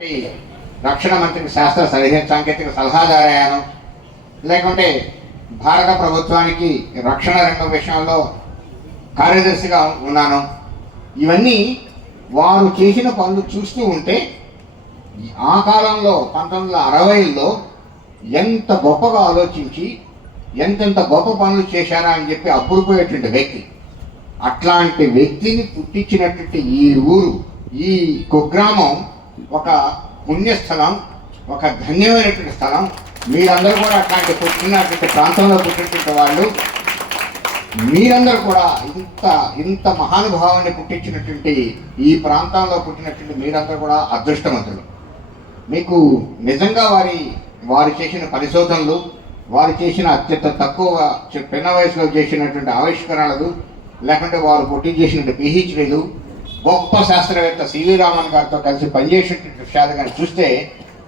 రక్షణ మంత్రికి శాస్త్ర సాంకేతిక సలహాదారయ్యాను, లేకుంటే భారత ప్రభుత్వానికి రక్షణ రంగం విషయంలో కార్యదర్శిగా ఉన్నాను. ఇవన్నీ వారు చేసిన పనులు చూస్తూ ఉంటే ఆ కాలంలో 1960లో ఎంత గొప్పగా ఆలోచించి ఎంతెంత గొప్ప పనులు చేశారా అని చెప్పి అప్పుడుపోయేటువంటి వ్యక్తి. అట్లాంటి వ్యక్తిని పుట్టించినటువంటి ఈ ఊరు, ఈ కుగ్రామం ఒక పుణ్యస్థలం, ఒక ధన్యమైనటువంటి స్థలం. మీరందరూ కూడా అట్లాంటి పుట్టినటువంటి ప్రాంతంలో పుట్టినటువంటి వాళ్ళు, మీరందరూ కూడా ఇంత మహానుభావాన్ని పుట్టించినటువంటి ఈ ప్రాంతంలో పుట్టినటువంటి మీరందరూ కూడా అదృష్టవంతులు. మీకు నిజంగా వారు చేసిన పరిశోధనలు, వారు చేసిన అత్యంత తక్కువ చిన్న వయసులో చేసినటువంటి ఆవిష్కరణలు, లేకుంటే వారు పుట్టి చేసినటువంటి పిహెచ్డీలు, గొప్ప శాస్త్రవేత్త సివి రామన్ గారితో కలిసి పనిచేసేటువంటి విషయాలు కానీ చూస్తే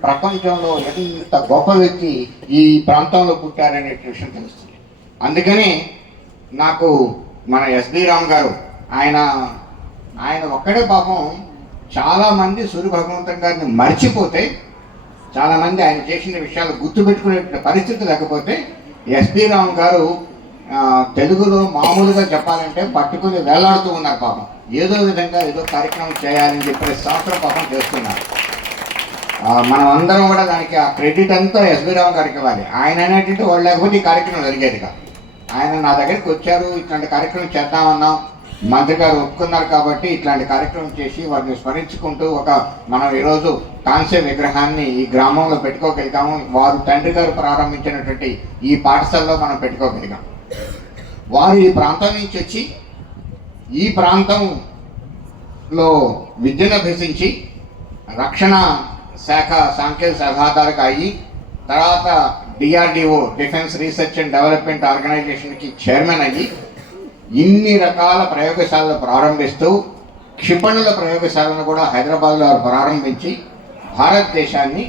ప్రపంచంలో ఎంత గొప్ప వ్యక్తి ఈ ప్రాంతంలో పుట్టారనే విషయం తెలుస్తుంది. అందుకని నాకు మన ఎస్బి రామ్ గారు ఆయన ఒక్కడే పాపం చాలామంది సూర్య భగవంతుని గారిని మర్చిపోతే, చాలామంది ఆయన చేసిన విషయాలు గుర్తుపెట్టుకునే పరిస్థితి లేకపోతే ఎస్బి రామ్ గారు తెలుగులో మామూలుగా చెప్పాలంటే పట్టుకుని వేలాడుతూ ఉన్నారు. పాపం ఏదో విధంగా ఏదో కార్యక్రమం చేయాలని చెప్పి సంవత్సరం పాపం చేస్తున్నారు. మనం అందరం కూడా దానికి ఆ క్రెడిట్ అంతా ఎస్బి రామ్ గారికి ఇవ్వాలి. ఆయన అనేటువంటి వాళ్ళు లేకపోతే ఈ కార్యక్రమం జరిగేదిగా. ఆయన నా దగ్గరికి వచ్చారు, ఇట్లాంటి కార్యక్రమం చేద్దామన్నాం, మంత్రి గారు ఒప్పుకున్నారు కాబట్టి ఇట్లాంటి కార్యక్రమం చేసి వారిని స్మరించుకుంటూ మనం ఈరోజు కాంస్య విగ్రహాన్ని ఈ గ్రామంలో పెట్టుకోగలిగాము. వారు తండ్రి గారు ప్రారంభించినటువంటి ఈ పాఠశాలలో మనం పెట్టుకోగలిగాం. వారు ఈ ప్రాంతం నుంచి వచ్చి ఈ ప్రాంతంలో విద్యను అభ్యసించి రక్షణ శాఖ సాంకేతిక సలహాదారుగా అయ్యి, తర్వాత DRDO defence research and development ఆర్గనైజేషన్కి చైర్మన్ అయ్యి, ఇన్ని రకాల ప్రయోగశాలలు ప్రారంభిస్తూ క్షిపణుల ప్రయోగశాలను కూడా హైదరాబాద్లో ప్రారంభించి భారతదేశాన్ని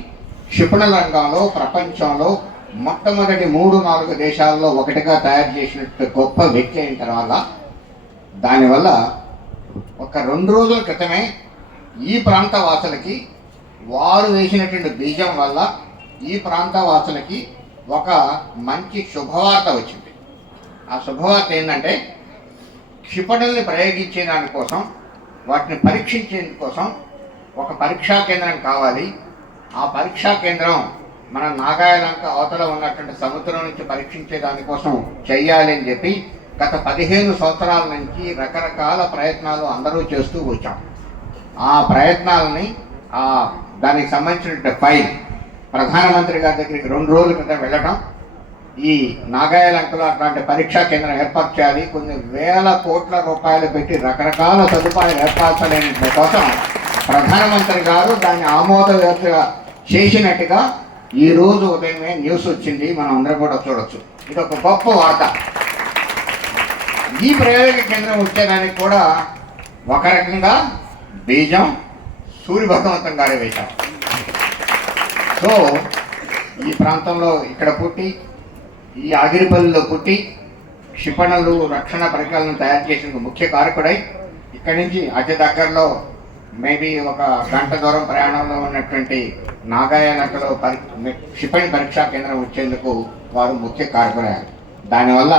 క్షిపణుల రంగంలో ప్రపంచంలో మొట్టమొదటి 3-4 దేశాల్లో ఒకటిగా తయారు చేసినట్టు గొప్ప వ్యక్తి అయిన తర్వాత, దానివల్ల ఒక 2 రోజుల క్రితమే ఈ ప్రాంత వాసులకి వారు వేసినటువంటి బీజం వల్ల ఈ ప్రాంత వాసులకి ఒక మంచి శుభవార్త వచ్చింది. ఆ శుభవార్త ఏంటంటే, క్షిపణుల్ని ప్రయోగించే దానికోసం, వాటిని పరీక్షించేందుకోసం ఒక పరీక్షా కేంద్రం కావాలి. ఆ పరీక్షా కేంద్రం మన నాగాయలంక అవతల ఉన్నటువంటి సముద్రం నుంచి పరీక్షించే దానికోసం చెయ్యాలి అని చెప్పి గత 15 సంవత్సరాల నుంచి రకరకాల ప్రయత్నాలు అందరూ చేస్తూ వచ్చాం. ఆ ప్రయత్నాలని దానికి సంబంధించిన ఫైల్ ప్రధానమంత్రి గారి దగ్గరికి 2 రోజుల క్రితం వెళ్ళటం, ఈ నాగాయలంకలో అట్లాంటి పరీక్షా కేంద్రం ఏర్పాటు చేయాలి, కొన్ని వేల కోట్ల రూపాయలు పెట్టి రకరకాల సదుపాయాలు ఏర్పరచలేని కోసం ప్రధానమంత్రి గారు దాన్ని ఆమోదయోగ్యంగా చేసినట్టుగా ఈరోజు ఉదయమే న్యూస్ వచ్చింది. మనం అందరం కూడా చూడొచ్చు. ఇది ఒక గొప్ప వార్త. ఈ ప్రయోగ కేంద్రం వచ్చేదానికి కూడా ఒక రకంగా బీజం సూర్య భగవంతం గారే వేశాం. సో ఈ ప్రాంతంలో ఇక్కడ పుట్టి, ఈ ఆగిరిపల్లిలో పుట్టి క్షిపణులు రక్షణ పరికరాలను తయారు చేసిన ముఖ్య కారకుడై, ఇక్కడి నుంచి అతి దగ్గరలో మేబీ ఒక గంట దూరం ప్రయాణంలో ఉన్నటువంటి నాగాయలంకలో క్షిపణి పరీక్షా కేంద్రం వచ్చేందుకు వారు ముఖ్య కారకులయ్యారు. దానివల్ల